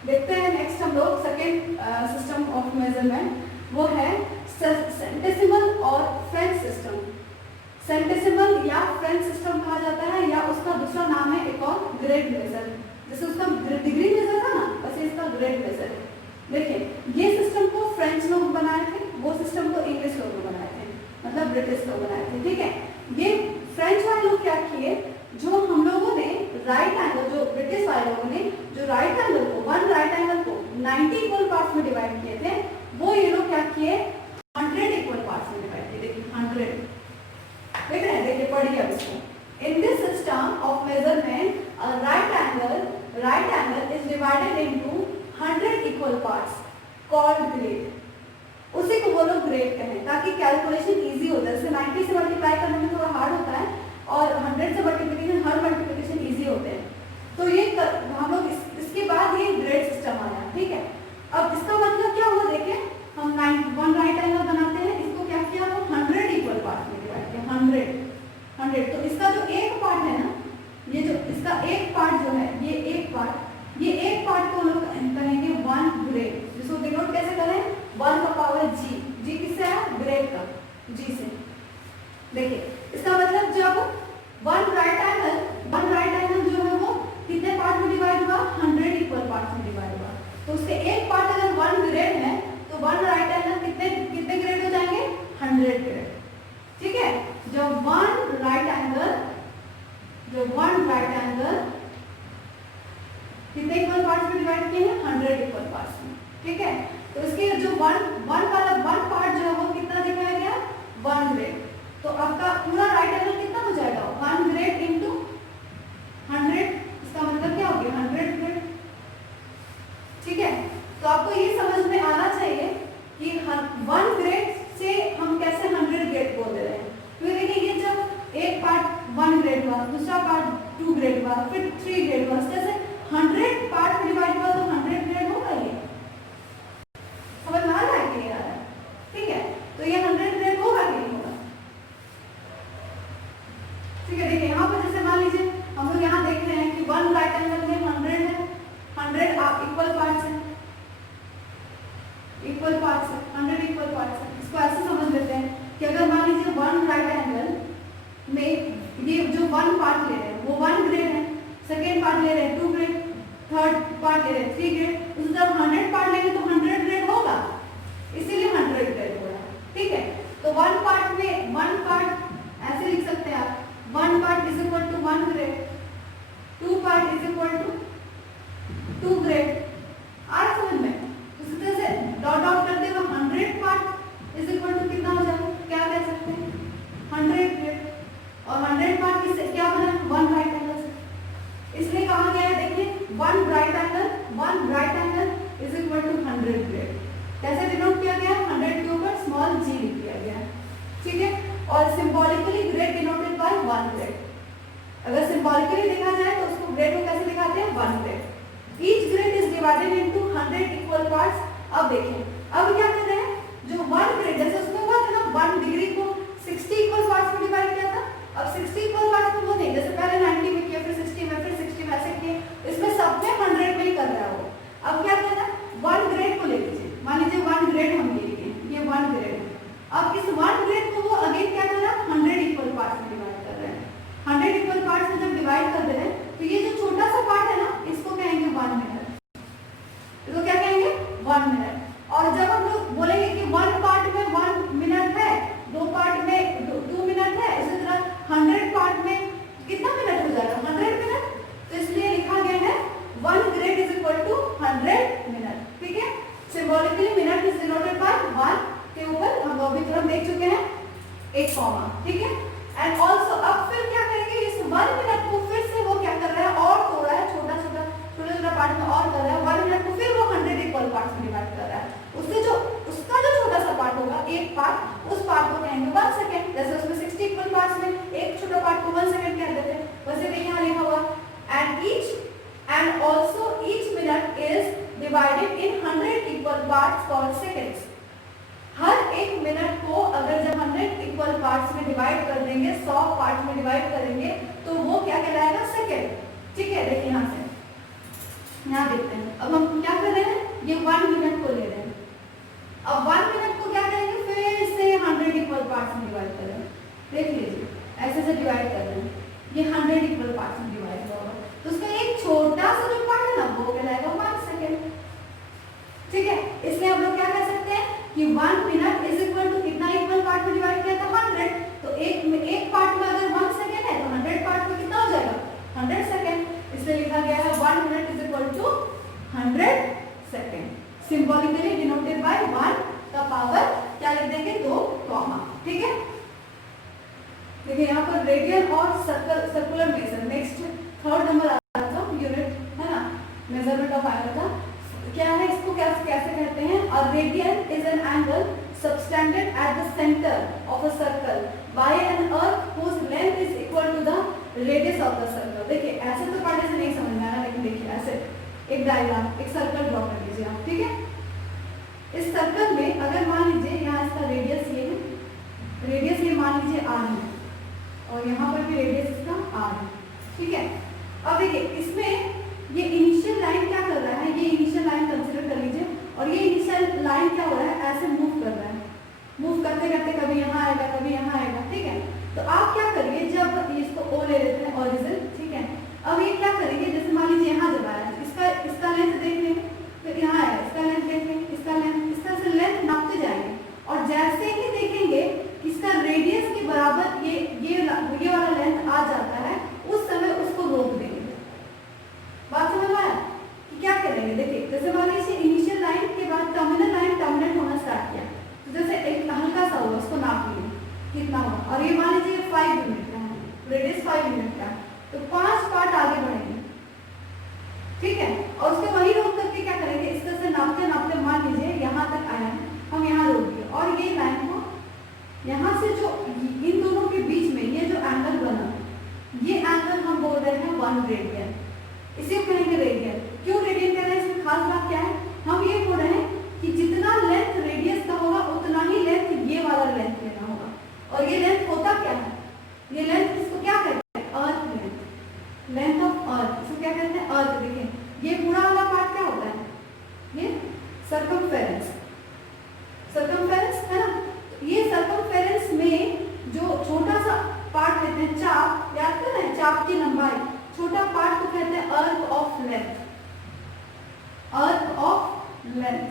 देखते हैं नेक्स्ट हम लोग सेकेंड सिस्टम ऑफ मेजरमेंट, वो है सेंटेसिमल और फ्रेंच सिस्टम। सेंटेसिमल या फ्रेंच सिस्टम कहा जाता है, या उसका दूसरा नाम है एक और ग्रेड मेजर। जैसे उसका डिग्री मेजर था ना, वैसे इसका ग्रेड मेजर है। देखिए ये सिस्टम को फ्रेंच लोग बनाए थे, वो सिस्टम को इंग्लिश लोग बनाए थे, मतलब ब्रिटिश लोग बनाए थे, ठीक है। ये फ्रेंच वाले लोग क्या किए, जो हम लोगों ने राइट एंगल, जो ब्रिटिश वाले लोगों ने जो राइट एंगल को 1 राइट एंगल को 90 इक्वल पार्ट्स में डिवाइड किए थे, वो ये लोग क्या किए 100 इक्वल पार्ट्स में डिवाइड किए। देखिए 100 देख रहे हैं, देखिए पढ़िए अब इसको। In this system of measurement a right angle is divided into 100 equal parts. Called grade, उसी को वो लोग ग्रेड कहें, ताकि कैलकुलेशन इजी होता है। जैसे 90 से मल्टीप्लाई करने में थोड़ा हार्ड होता है और 100 से मल्टीप्लिकेशन, हर मल्टीप्लिकेशन इजी होते हैं। तो ये हम लोग इसके बाद ये ग्रेड सिस्टम आया, ठीक है। अब इसका मतलब क्या हुआ, देखिए हम 1 राइट एंगल बनाते हैं, इसको क्या किया, वो 100 इक्वल पार्ट में डिवाइड किया, 100। तो इसका जो एक पार्ट है ना, ये जो इसका एक पार्ट जो है, ये एक पार्ट को लोग कहेंगे 1 ग्रेड, जिसको डिनोट कैसे करें, 1 का पावर जी, जी किससे है, ग्रेड का, जी से। देखिए इसका मतलब जब 1 राइट एंगल जो है वो कितने पार्ट में डिवाइड हुआ, 100 इक्वल पार्ट में डिवाइड हुआ। तो उससे एक पार्ट अगर 1 ग्रेड है तो 1 राइट एंगल कितने ग्रेड हो जाएंगे, 100 ग्रेड, ठीक है। जब 1 राइट एंगल कितने इक्वल पार्ट्स में डिवाइड किए हैं, 100 इक्वल पार्ट्स में, ठीक है। तो इसके जो 1 पार्ट जो है वो कितना दिखाया गया, 1 ग्रेड। तो आपका पूरा राइट एंगल कितना हो जाएगा, 1 ग्रेड इंटू 100, इसका मतलब क्या हो गया, 100 ग्रेड, ठीक है। तो आपको ये समझ में आना चाहिए कि 1 ग्रेड से हम कैसे 100 ग्रेड बोल रहे हैं। तो देखिए ये जब एक पार्ट 1 ग्रेड हुआ, दूसरा पार्ट 2 ग्रेड हुआ, फिर 3 ग्रेड हुआ, जैसे 100 पार्ट में डिवाइड हुआ तो 100 ग्रेड होगा, ये समझ में आ रहा है कि यार, ठीक है। तो ये 100 ग्रेड होगा कि नहीं होगा, ठीक है। देखिए यहाँ पर जैसे मान लीजिए हम लोग यहाँ देख रहे हैं कि 1 राइट एंगल में 100 है, 100 आप इक्वल पार्ट्स है, 100 इक्वल पार्ट्स है। इसको ऐसे समझ लेते हैं कि अगर मान लीजिए 1 राइट एंगल में ये जो 1 पार्ट ले रहे हैं वो 1 ग्रेड है, सेकेंड पार्ट ले रहे हैं 2 ग्रेड, थर्ड पार्ट ले रहे हैं 3 ग्रेड, उसी तरह 100 पार्ट लेंगे तो 100 ग्रेड होगा, इसीलिए 100 ग्रेड हो रहा है, ठीक है। तो 1 पार्ट ऐसे लिख सकते हैं आप, 1 part is equal to 1 grade, 2 part is equal to 2 grade, आ रहा समझ में। उसी तरह से डॉट डॉट करते हुए 100 पार्ट इज इक्वल टू कितना हो जाएगा, क्या कह सकते हैं, 100 ग्रेड। और 100 पार्ट किससे क्या बना, 1 राइट एंगल से, इसलिए कहा गया है, देखिए 1 right angle is equal to 100 grade. कैसे डिनोट किया गया, 100 के ऊपर स्मॉल जी लिख दिया गया, ठीक है। और symbolically grade denoted by 1 grade. अगर सिंबॉलिकली देखा जाए तो उसको ग्रेड को कैसे दिखाते हैं, 1 grade. Each grade is divided into 100 equal parts. अब देखिए अब क्या कर रहे हैं, जो 1 ग्रेड जैसे उसमें हुआ था ना, 1 डिग्री को 60 इक्वल पार्ट्स में डिवाइड किया था, अब 60 इक्वल पार्ट्स में वो नहीं, जैसे पहले 90 में किया, फिर 60 में, फिर 60 में, ऐसे किए, इसमें सब में 100 में ही कर रहा है वो। अब क्या करना है, 1 ग्रेड को ले लीजिए, मान लीजिए 1 ग्रेड हम ले लिए, ये 1 ग्रेड है। अब इस 1 ग्रेड को वो अगेन क्या कर रहा है, 100 इक्वल पार्ट्स में डिवाइड कर रहे हैं। 100 इक्वल पार्ट्स में जब डिवाइड कर दे रहे हैं तो ये जो छोटा सा पार्ट है ना, इसको कहेंगे 1 मिनट, इसको क्या कहेंगे, 1 मिनट। और जब हम लोग बोलेंगे कि 1 पार्ट में 1 मिनट है, 2 पार्ट में 2 मिनट है, इसी तरह 100 पार्ट में कितना मिनट हो जाएगा, 100 मिनट। तो इसलिए लिखा गया है 1 grade is equal to 100 minute, ठीक है। Symbolically minute is denoted by 1 के ऊपर हम अभी तुरंत देख चुके हैं एक कॉमा, ठीक है। एंड ऑल्सो अब फिर क्या करेंगे, इस 1 मिनट को फिर से वो क्या कर रहा है, और तोड़ा है, छोटा पार्ट में और कर रहा है, 1 मिनट को फिर वो 100 इक्वल पार्ट्स में डिवाइड कर रहा है। उसका जो छोटा सा पार्ट होगा, एक पार्ट, उस पार्ट को कहेंगे 1 सेकंड। जैसे उसमें 60 इक्वल पार्ट्स में एक छोटा पार्ट को 1 सेकंड कह देते हैं, वैसे देखिए यहाँ लिखा हुआ and also each minute is divided in 100 equal parts for seconds. हर एक मिनट को अगर जब 100 इक्वल पार्ट्स में डिवाइड कर देंगे, 100 पार्ट में डिवाइड करेंगे, तो वो क्या कहलाएगा, सेकंड, ठीक है। देखिए यहाँ से यहाँ देखते हैं, अब हम क्या कर रहे हैं, ये 1 मिनट को ले रहे हैं। अब 1 मिनट को क्या करेंगे, फिर से 100 इक्वल पार्ट्स में डिवाइड कर रहे हैं। देख लीजिए ऐसे से डिवाइड कर रहे हैं, ये 100 इक्वल पार्ट्स में डिवाइड हुआ, तो उसका एक छोटा सा जो पार्ट है ना, वो कहलाएगा 1 सेकंड, ठीक है। इसलिए हम लोग क्या कह सकते हैं कि 1 मिनट इज इक्वल टू कितना इक्वल पार्ट में डिवाइड किया था, 100। तो एक पार्ट में अगर 1 सेकंड है तो 100 पार्ट में कितना हो जाएगा, 100 सेकंड। इसलिए लिखा गया है 1 minute is equal to 100 second, symbolically denoted by 1 का पावर क्या लिख देंगे, 2 कॉमा, ठीक है। देखिए यहाँ पर रेडियन और circular measure, next 3rd number आ रहा था यूनिट, है ना, मेजरमेंट ऑफ आया था। क्या है, इसको कैसे कैसे कहते हैं, a radian is an angle subtended at the centre of a circle by an arc whose length is equal to the radius of the circle। देखिए ऐसे तो पढ़ने से नहीं समझ में आ रहा, लेकिन देखिए ऐसे एक डायग्राम, एक सर्कल ड्रॉ कर लीजिए आप, ठीक है। इस सर्कल में अगर मान लीजिए यहाँ इसका रेडियस ये है, रेडियस ये मान लीजिए r है, और यहाँ पर भी रेडियस इसका r है, ठीक है। अब देखिए इसमें ये इनिशियल लाइन क्या कर रहा है, ये इनिशियल लाइन कंसीडर कर लीजिए, और ये इनिशियल लाइन क्या हो रहा है, ऐसे मूव कर रहा है, मूव करते करते कभी यहाँ आएगा कभी यहाँ आएगा, ठीक है। तो आप क्या करिए, जब इसको ओ ले लेते हैं ऑरिजिन, ठीक है। अब ये क्या करेंगे, जैसे मान लीजिए यहाँ जब आया है, इसका लेंथ देख लेंगे, फिर यहाँ आएगा इसका लेंथ देख लेंगे, इसका लेंथ, इस तरह से लेंथ नापते जाएंगे, और जैसे ही देखेंगे इसका रेडियस के बराबर ये वाला लेंथ आ जाता है, उस समय उसको रोक देंगे। बात समझ में आया कि क्या करेंगे, देखिए जैसे मान लीजिए इनिशियल लाइन के बाद टर्मिनल लाइन टर्मिनेट होना स्टार्ट किया, तो जैसे एक हल्का सा हुआ, उसको नाप लिए कितना हुआ, और ये मान लीजिए 5 यूनिट का है, रेडियस 5 यूनिट का, तो 5 पार्ट आगे बढ़ेंगे, ठीक है। और उसके वही रोक करके क्या करेंगे, इस तरह से नापते नापते मान लीजिए यहाँ तक आया है, हम यहाँ रोक दिए, और ये लाइन को यहाँ से जो इन दोनों के बीच में ये जो एंगल बना, ये एंगल हम बोल रहे हैं 1 रेडियन, इसे कहेंगे रेडियन। क्यों रेडियन कह रहे हैं, इसमें खास बात क्या है, हम ये बोल रहे हैं कि जितना लेंथ रेडियस का होगा उतना ही लेंथ ये वाला लेंथ लेना होगा, और ये लेंथ होता क्या है, ये लेंथ इसको क्या कहते हैं, अर्थ लेंथ, लेंथ ऑफ अर्थ, इसको क्या कहते हैं, अर्थ। देखिए ये पूरा वाला पार्ट क्या होता है, ये सर्कमफेरेंस, सर्कमफेरेंस है ना। ये सर्कमफेरेंस में जो छोटा सा पार्ट लेते हैं, चाप, याद कर रहे हैं, चाप की लंबाई, छोटा पार्ट को कहते हैं arc of length, arc of length,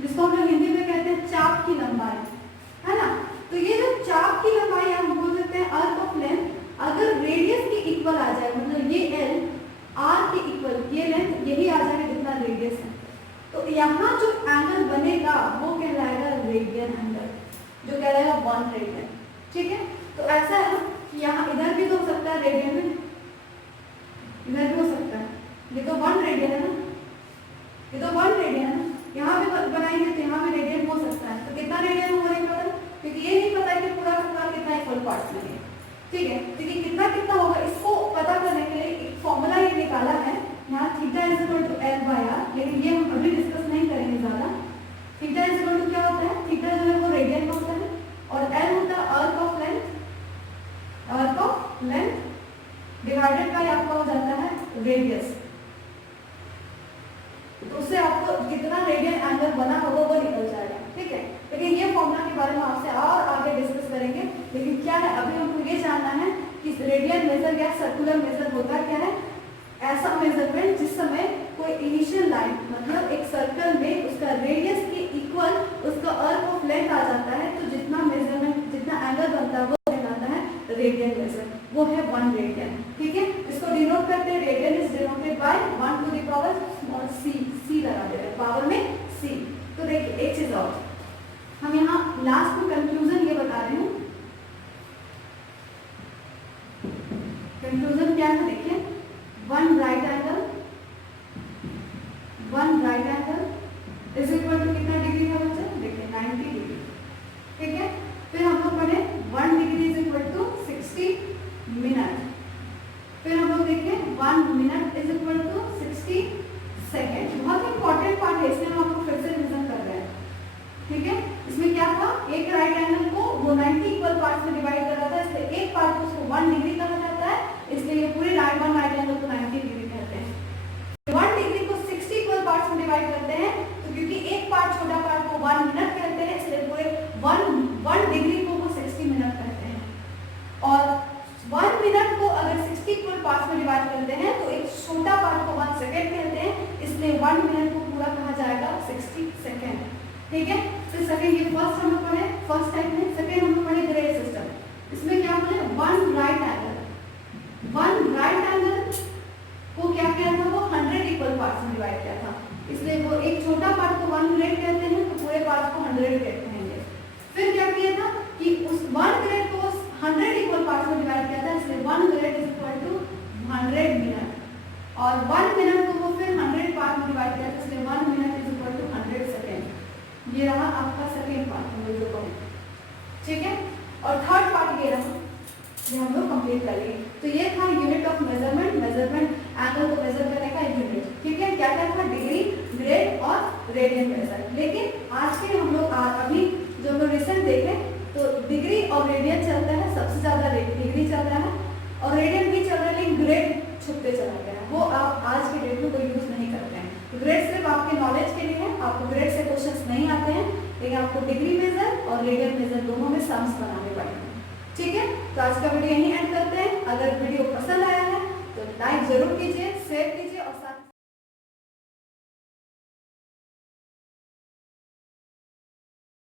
जिसको हम लोग हिंदी में कहते हैं चाप की लंबाई, है ना। तो ये जो चाप की लंबाई हम बोल देते हैं अर्थ ऑफ लेंथ, अगर रेडियस के इक्वल आ जाए, मतलब ये एल आर के इक्वल, ये लेंथ यही आ जाएगा जितना रेडियस है, तो यहाँ जो एंगल बनेगा वो कहलाएगा रेडियन एंगल, जो कहलाएगा 1 रेडियन, ठीक है। तो ऐसा है कि यहाँ इधर भी तो हो सकता है रेडियन में, इधर भी हो सकता है, ये तो 1 रेडियन है ना, ये तो 1 रेडियन है, यहाँ भी बनाएंगे तो यहाँ भी रेडियन हो सकता है, तो कितना रेडियन होगा नहीं पता, क्योंकि ये नहीं पता है कि पूरा पूरा कितना इक्वल पार्ट्स में है, ठीक है। क्योंकि कितना कितना होगा इसको पता करने के लिए एक फॉर्मूला ये निकाला है, यहाँ theta is equal to L by R, लेकिन ये हम अभी डिस्कस नहीं करेंगे ज़्यादा। थीटा इज इक्वल टू क्या होता है, थीटा जो है वो रेडियन में होता है, और एल होता है arc of length, arc of length divided by आपका हो जाता है रेडियस, तो उससे आपको कितना रेडियन एंगल बना होगा वो निकल जाएगा, ठीक है। लेकिन ये फॉर्मूला के बारे में आपसे और आगे डिस्कस करेंगे, लेकिन क्या है अभी हमको ये जानना है कि रेडियन मेजर या सर्कुलर मेजर होता क्या है, ऐसा मेजरमेंट जिस समय कोई इनिशियल लाइन, मतलब एक सर्कल में उसका रेडियस के इक्वल उसका अर्थ ऑफ लेंथ आ जाता है, तो जितना मेजरमेंट, जितना एंगल बनता है वो कहलाता है रेडियन मेजर, वो है 1 रेडियन, ठीक है। इसको डिनोट करते हैं, radian is denoted by 1 to the power small c, c लगा दे रहे हैं पावर में c। तो देखिए एक चीज और, हम यहाँ लास्ट में कंक्लूजन ये बता रहे हूँ, कंक्लूजन क्या है, देखिए 1 right angle, 1 right angle is equal to कितना डिग्री है बच्चा, देखिए 90 डिग्री, ठीक है। फिर हम लोग पढ़े 1 degree is equal to 60 minute, फिर हम लोग देखें 1 minute is equal to 60 second. बहुत इंपॉर्टेंट पार्ट है, इसमें हम आपको फिर से रिवीजन कर रहे हैं, ठीक है। इसमें क्या था, एक राइट एंगल को वो 90 इक्वल पार्ट्स में डिवाइड कर रहा था, इसलिए एक पार्ट को उसको 1 डिग्री कहा जाता है, इसलिए ये पूरे राइट एंगल को 90 डिग्री कहते हैं। 1 डिग्री को 60 इक्वल पार्ट्स में डिवाइड करते हैं, तो क्योंकि एक पार्ट छोटा पार्ट को 1 मिनट कहते हैं, इसलिए पूरे 1 डिग्री को वो 60 मिनट कहते हैं। और 1 मिनट को अगर 60 इक्वल पार्ट्स में डिवाइड करते हैं तो एक छोटा पार्ट को 1 सेकेंड कहते हैं, इसलिए 1 मिनट को पूरा कहा जाएगा 60 सेकेंड, ठीक है। फिर सेकेंड, ये फर्स्ट हम लोग पढ़े फर्स्ट टाइप में, सेकेंड हम लोग पढ़े ग्रेड सिस्टम, इसमें क्या बोले 1 राइट एंगल, 1 राइट एंगल को क्या किया था, वो 100 इक्वल पार्ट्स में डिवाइड किया था, इसलिए वो एक छोटा पार्ट को 1 ग्रेड कहते हैं, तो पूरे पार्ट को 100 ग्रेड कहेंगे। फिर क्या किया था कि उस 1 ग्रेड को 100 इक्वल पार्ट्स में डिवाइड किया था, इसलिए 1 grade is equal to 100 minute, और 1 मिनट को वो फिर 100 पार्ट में डिवाइड किया था, इसलिए 1 मिनट ये रहा आपका सेकेंड पार्ट हम लोग को, ठीक है। और थर्ड पार्ट ये रहा, ये हम लोग कंप्लीट करेंगे। तो ये था unit of measurement, measurement angle को मेजर करने का यूनिट, ठीक है। क्या क्या था, डिग्री, ग्रेड और रेडियन मेजर। लेकिन आज के हम लोग अभी जो हम लोग रिसेंट देखें तो डिग्री और रेडियन चलता है, सबसे ज्यादा डिग्री चल रहा है और रेडियन भी चल रहा है, लेकिन ग्रेड छुपते चला गया है, वो आप आज के डेट में कोई यूज नहीं करते हैं। ग्रेड सिर्फ आपके नॉलेज के लिए है, आपको ग्रेड से क्वेश्चंस नहीं आते हैं, लेकिन आपको डिग्री मेजर और रेडियन मेजर दोनों में सम्स बनाने पड़ेंगे, ठीक है। तो आज का वीडियो यहीं एंड करते हैं। अगर वीडियो पसंद आया है तो लाइक जरूर कीजिए, शेयर कीजिए।